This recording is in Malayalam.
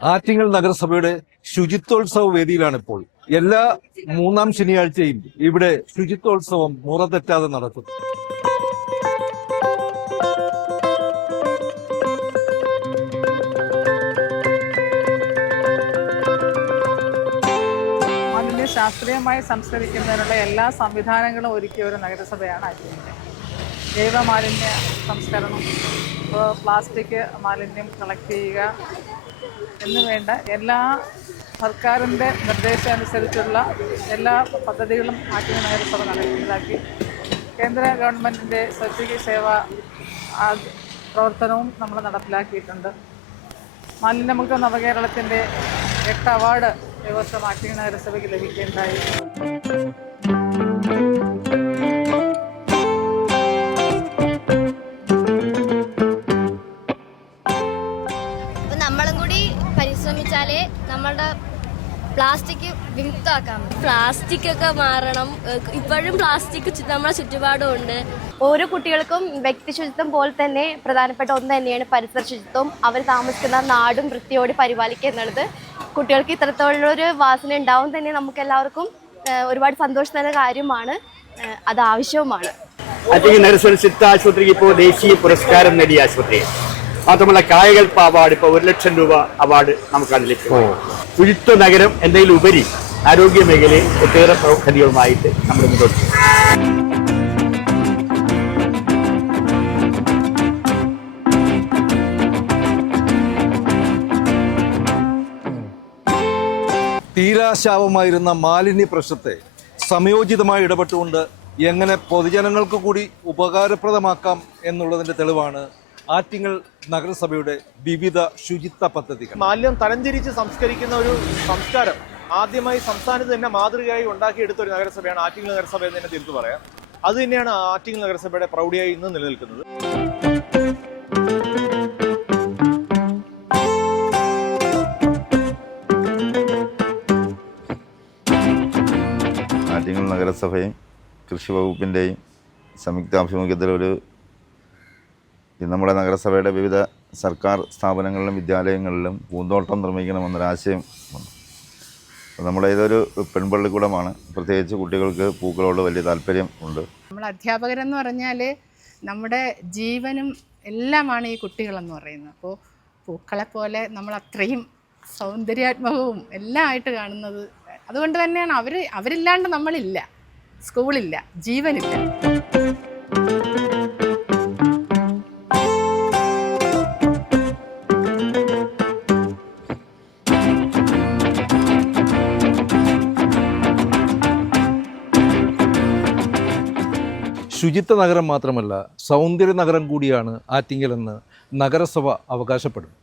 ആറ്റിങ്ങൽ നഗരസഭയുടെ ശുചിത്വോത്സവ വേദിയിലാണിപ്പോൾ. എല്ലാ മൂന്നാം ശനിയാഴ്ചയും ഇവിടെ ശുചിത്വോത്സവം മുറ തെറ്റാതെ നടക്കും. അതിനെ ശാസ്ത്രീയമായി സംസ്കരിക്കുന്നതിനുള്ള എല്ലാ സംവിധാനങ്ങളും ഒരുക്കിയ ഒരു നഗരസഭയാണ് ആറ്റിങ്ങൽ. ജൈവമാലിന്യ സംസ്കരണം, പ്ലാസ്റ്റിക് മാലിന്യം കളക്ട് ചെയ്യുക എന്നുവേണ്ട എല്ലാ സർക്കാരിൻ്റെ നിർദ്ദേശമനുസരിച്ചുള്ള എല്ലാ പദ്ധതികളും ആറ്റിങ്ങൽ നഗരസഭ നടപ്പിലാക്കി. കേന്ദ്ര ഗവൺമെൻറ്റിൻ്റെ സ്വച്ഛ് സേവാ പ്രവർത്തനവും നമ്മൾ നടപ്പിലാക്കിയിട്ടുണ്ട്. മാലിന്യമുക്ത നവകേരളത്തിൻ്റെ 8 അവാർഡ് ഈ വർഷം ആറ്റിങ്ങൽ നഗരസഭയ്ക്ക് ലഭിക്കുകയുണ്ടായി. നമ്മളും കൂടി പരിശ്രമിച്ചാലേ നമ്മളുടെ പ്ലാസ്റ്റിക് വിമുക്തമാക്കാം. പ്ലാസ്റ്റിക് ഒക്കെ മാറണം. ഇപ്പോഴും പ്ലാസ്റ്റിക് നമ്മുടെ ചുറ്റുപാടും ഉണ്ട്. ഓരോ കുട്ടികൾക്കും വ്യക്തി ശുചിത്വം പോലെ തന്നെ പ്രധാനപ്പെട്ട ഒന്ന് തന്നെയാണ് പരിസര ശുചിത്വം. അവർ താമസിക്കുന്ന നാടും വൃത്തിയോടെ പരിപാലിക്കുക എന്നുള്ളത്. കുട്ടികൾക്ക് ഇത്തരത്തിലുള്ളൊരു വാസന ഉണ്ടാവും തന്നെ നമുക്ക് എല്ലാവർക്കും ഒരുപാട് സന്തോഷം തരുന്ന കാര്യമാണ്. അത് ആവശ്യവുമാണ്. ആറ്റിങ്ങൽ നഗരസഭ സിദ്ധ ആശുപത്രിക്ക് ഇപ്പോൾ ദേശീയ പുരസ്കാരം നേടിയ ആശുപത്രിയാണ്. മാത്രമല്ല കായകൽപ്പ അവാർഡ് ഇപ്പോൾ 1 ലക്ഷം രൂപ അവാർഡ് നമുക്കത് ലഭിക്കും. ശുചിത്വ നഗരം എന്നതിൽ ഉപരി ആരോഗ്യ മേഖലയിൽ ഒട്ടേറെ പ്രവർത്തനങ്ങളുമായിട്ട് നമ്മൾ മുന്നോട്ട് പോകും. തീരാശാപമായിരുന്ന മാലിന്യ പ്രശ്നത്തെ സമയോചിതമായി ഇടപെട്ടുകൊണ്ട് എങ്ങനെ പൊതുജനങ്ങൾക്ക് കൂടി ഉപകാരപ്രദമാക്കാം എന്നുള്ളതിന്റെ തെളിവാണ് ആറ്റിങ്ങൽ നഗരസഭയുടെ വിവിധ ശുചിത്വ പദ്ധതികൾ. മാലിന്യം തരംതിരിച്ച് സംസ്കരിക്കുന്ന ഒരു സംസ്കാരം ആദ്യമായി സംസ്ഥാനത്ത് തന്നെ മാതൃകയായി ഉണ്ടാക്കിയെടുത്ത ഒരു നഗരസഭയാണ് ആറ്റിങ്ങൽ നഗരസഭ എന്ന് തന്നെ തീർത്തു പറയാം. അത് തന്നെയാണ് ആറ്റിങ്ങൽ നഗരസഭയുടെ പ്രൗഢിയായി ഇന്ന് നിലനിൽക്കുന്നത്. ആറ്റിങ്ങൽ നഗരസഭയും കൃഷി വകുപ്പിൻ്റെയും സംയുക്താഭിമുഖ്യത്തിലൊരു നമ്മുടെ നഗരസഭയുടെ വിവിധ സർക്കാർ സ്ഥാപനങ്ങളിലും വിദ്യാലയങ്ങളിലും പൂന്തോട്ടം നിർമ്മിക്കണമെന്നൊരാശയം ഉണ്ട്. നമ്മുടെ ഇതൊരു പെൺപള്ളിക്കൂടമാണ്. പ്രത്യേകിച്ച് കുട്ടികൾക്ക് പൂക്കളോട് വലിയ താല്പര്യം ഉണ്ട്. നമ്മൾ അധ്യാപകരെന്ന് പറഞ്ഞാൽ നമ്മുടെ ജീവനും എല്ലാമാണ് ഈ കുട്ടികളെന്ന് പറയുന്നത്. അപ്പോൾ പൂക്കളെപ്പോലെ നമ്മൾ അത്രയും സൗന്ദര്യാത്മകവും എല്ലാം ആയിട്ട് കാണുന്നത്. അതുകൊണ്ട് തന്നെയാണ് അവരില്ലാണ്ട് നമ്മളില്ല, സ്കൂളില്ല, ജീവനില്ല. ശുചിത്വ നഗരം മാത്രമല്ല, സൗന്ദര്യ നഗരം കൂടിയാണ് ആറ്റിങ്ങൽ എന്ന് നഗരസഭ അവകാശപ്പെടുന്നു.